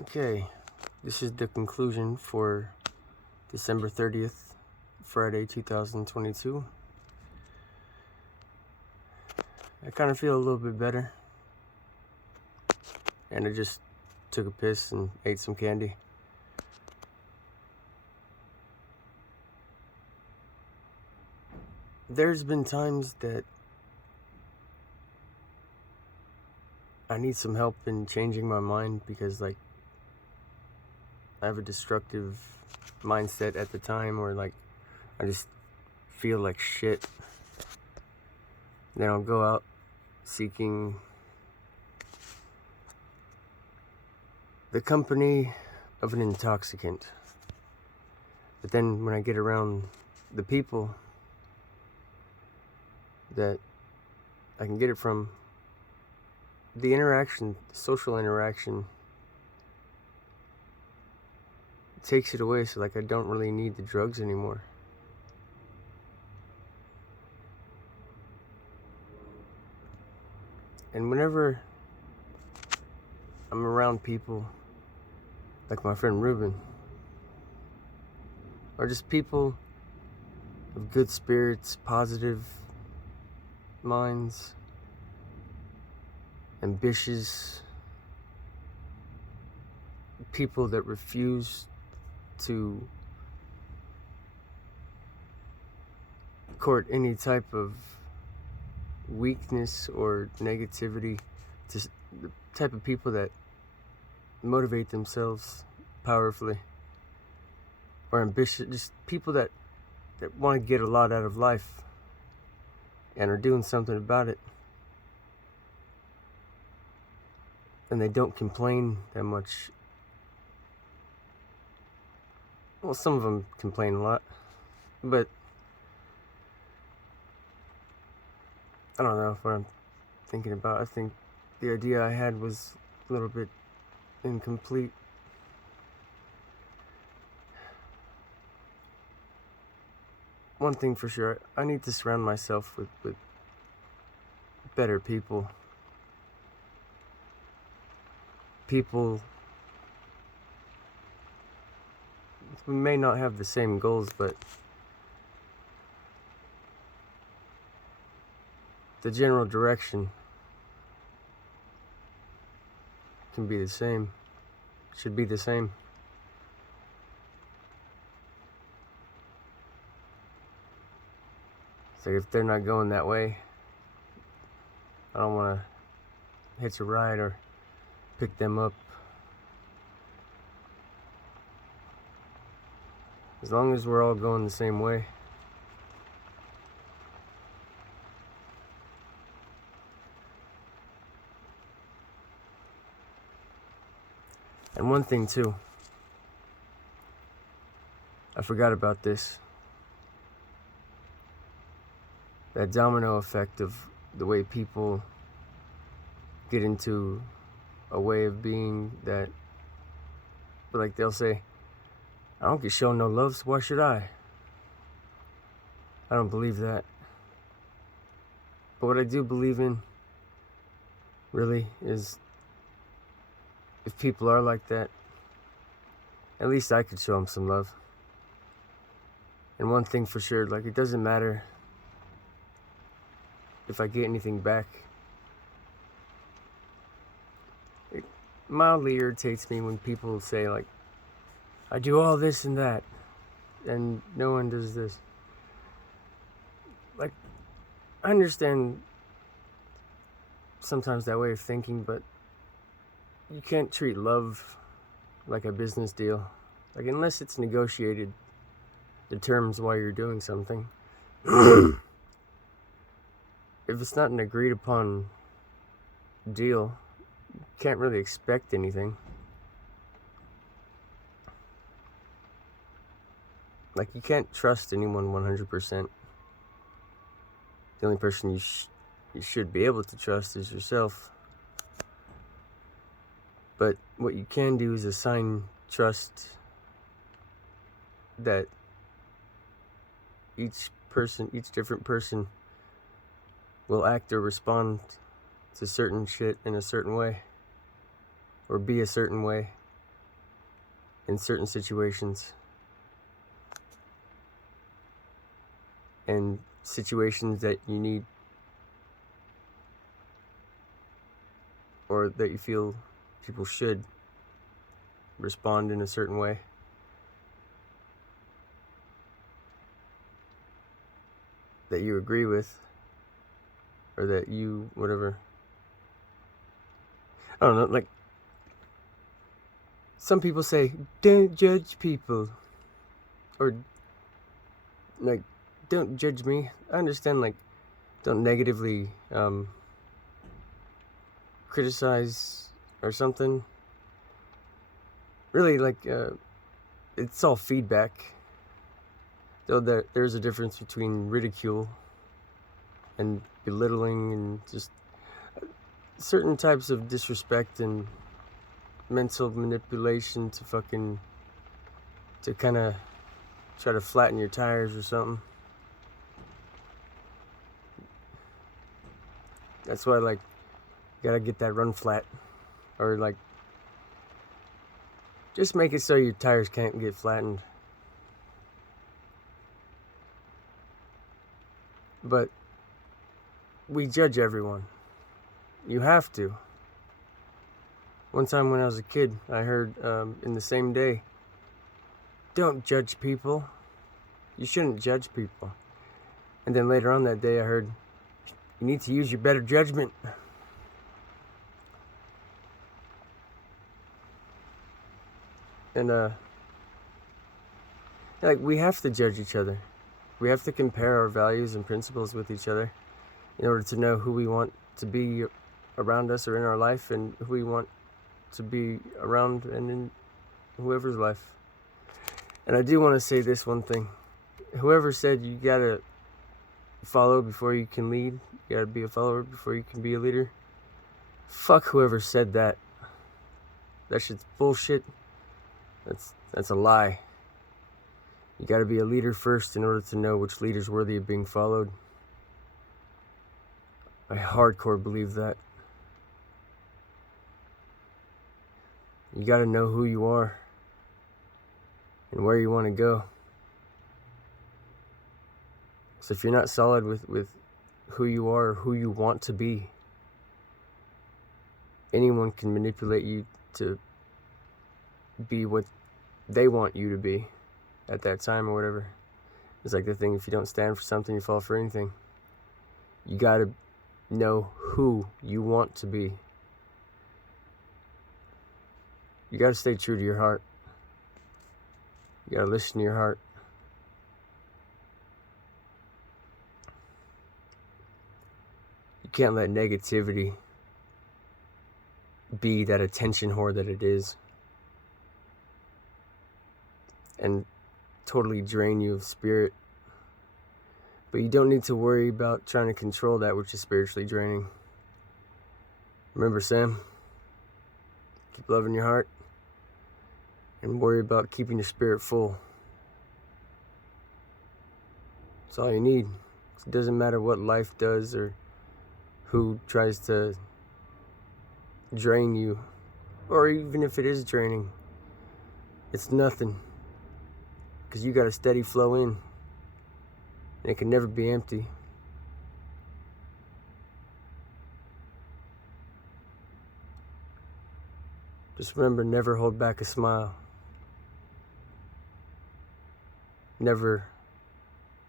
Okay, this is the conclusion for December 30th, Friday 2022. I kind of feel a little bit better, and I just took a piss and ate some candy. There's been times that I need some help in changing my mind because, I have a destructive mindset at the time, or I just feel like shit. Then I'll go out seeking the company of an intoxicant. But then when I get around the people that I can get it from, the interaction, the social interaction, takes it away. So I don't really need the drugs anymore. And whenever I'm around people like my friend Ruben, or just people of good spirits, positive minds, ambitious people that refuse to court any type of weakness or negativity, just the type of people that motivate themselves powerfully, or ambitious, just people that want to get a lot out of life and are doing something about it, and they don't complain that much. Well, some of them complain a lot, but I don't know what I'm thinking about. I think the idea I had was a little bit incomplete. One thing for sure, I need to surround myself with better people. People who may not have the same goals, but the general direction can be the same, should be the same. So if they're not going that way, I don't want to hitch a ride or pick them up. As long as we're all going the same way. And one thing too, I forgot about this. That domino effect of the way people get into a way of being that, they'll say, I don't get shown no love, so why should I? I don't believe that. But what I do believe in, really, is if people are like that, at least I could show them some love. And one thing for sure, it doesn't matter if I get anything back. It mildly irritates me when people say, I do all this and that, and no one does this. I understand sometimes that way of thinking, but you can't treat love like a business deal. Unless it's negotiated, the terms why you're doing something. If it's not an agreed upon deal, you can't really expect anything. You can't trust anyone 100%. The only person you should be able to trust is yourself. But what you can do is assign trust that each different person will act or respond to certain shit in a certain way, or be a certain way. in certain situations, and situations that you need or that you feel people should respond in a certain way. That you agree with, or that you, whatever. I don't know, like, some people say, don't judge people, or, like, don't judge me. I understand, like, don't negatively criticize or something. Really, like, it's all feedback. Though there's a difference between ridicule and belittling and just certain types of disrespect and mental manipulation to kind of try to flatten your tires or something. That's why, like, you gotta get that run flat, or like just make it so your tires can't get flattened. But we judge everyone. You have to. One time when I was a kid, I heard in the same day, don't judge people. You shouldn't judge people. And then later on that day, I heard, you need to use your better judgment. And like, we have to judge each other. We have to compare our values and principles with each other in order to know who we want to be around us or in our life, and who we want to be around and in whoever's life. And I do want to say this one thing. Whoever said you gotta follow before you can lead, you gotta be a follower before you can be a leader, fuck whoever said that. That shit's bullshit. That's a lie. You gotta be a leader first in order to know which leader's worthy of being followed. I hardcore believe that. You gotta know who you are and where you want to go. So if you're not solid with who you are or who you want to be, anyone can manipulate you to be what they want you to be at that time or whatever. It's like the thing, if you don't stand for something, you fall for anything. You gotta know who you want to be. You gotta stay true to your heart. You gotta listen to your heart. You can't let negativity be that attention whore that it is and totally drain you of spirit. But you don't need to worry about trying to control that which is spiritually draining. Remember, Sam, keep loving your heart and worry about keeping your spirit full. That's all you need. It doesn't matter what life does or who tries to drain you, or even if it is draining, it's nothing, because you got a steady flow in, and it can never be empty. Just remember, never hold back a smile. Never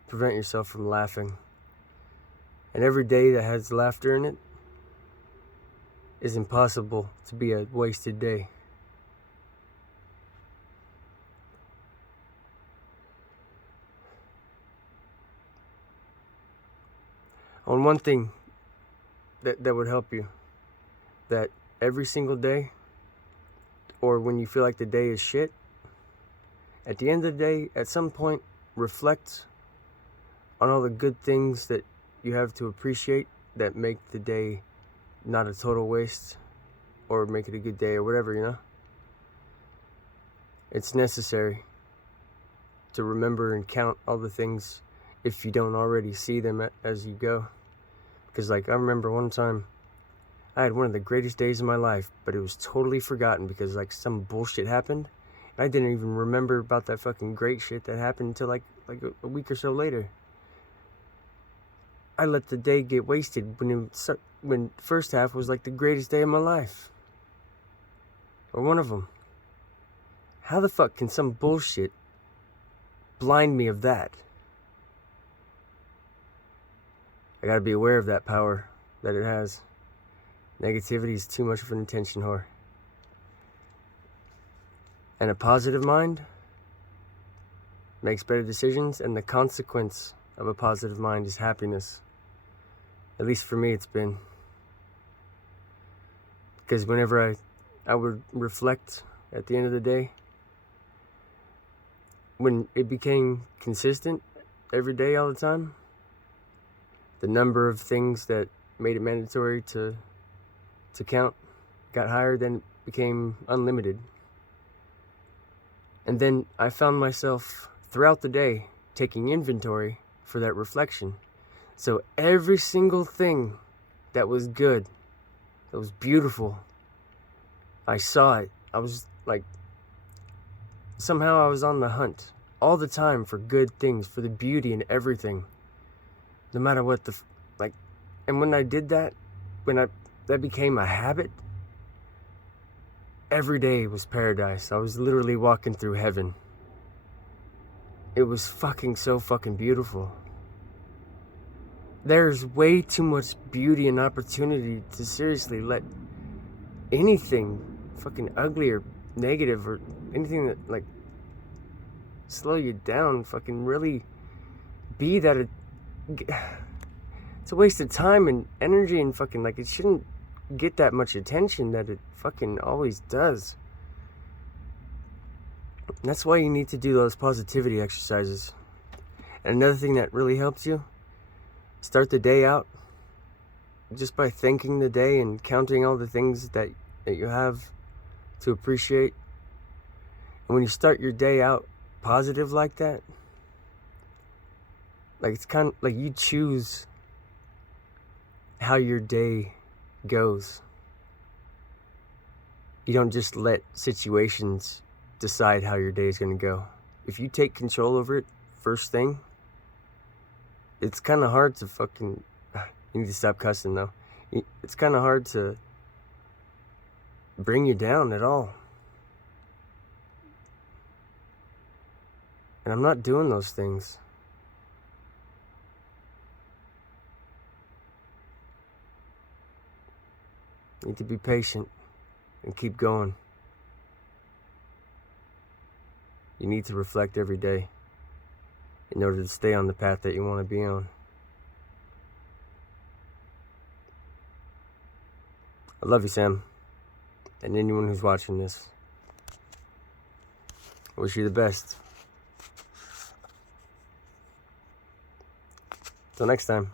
prevent yourself from laughing. And every day that has laughter in it is impossible to be a wasted day. On one thing that would help you, that every single day, or when you feel like the day is shit, at the end of the day, at some point, reflect on all the good things that you have to appreciate that make the day not a total waste, or make it a good day, or whatever, you know? It's necessary to remember and count all the things if you don't already see them as you go. Because, like, I remember one time I had one of the greatest days of my life, but it was totally forgotten because, like, some bullshit happened, I didn't even remember about that fucking great shit that happened until like a week or so later. I let the day get wasted when first half was like the greatest day of my life. Or one of them. How the fuck can some bullshit blind me of that? I gotta be aware of that power that it has. Negativity is too much of an attention whore. And a positive mind makes better decisions, and the consequence of a positive mind is happiness. At least for me, it's been. Because whenever I would reflect at the end of the day, when it became consistent every day, all the time, the number of things that made it mandatory to count got higher, then it became unlimited. And then I found myself throughout the day taking inventory for that reflection. So every single thing that was good, that was beautiful, I saw it. I was like, somehow I was on the hunt all the time for good things, for the beauty in everything. No matter what and when I did that, that became a habit, every day was paradise. I was literally walking through heaven. It was so fucking beautiful. There's way too much beauty and opportunity to seriously let anything fucking ugly or negative or anything that like slow you down fucking really be that it's a waste of time and energy, and fucking like it shouldn't get that much attention that it fucking always does. And that's why you need to do those positivity exercises. And another thing that really helps you, start the day out just by thanking the day and counting all the things that you have to appreciate. And when you start your day out positive like that, like it's kind of like you choose how your day goes. You don't just let situations decide how your day is going to go. If you take control over it first thing, it's kind of hard to fucking... You need to stop cussing though. It's kind of hard to bring you down at all. And I'm not doing those things. You need to be patient and keep going. You need to reflect every day in order to stay on the path that you want to be on. I love you, Sam, and anyone who's watching this. I wish you the best. Till next time.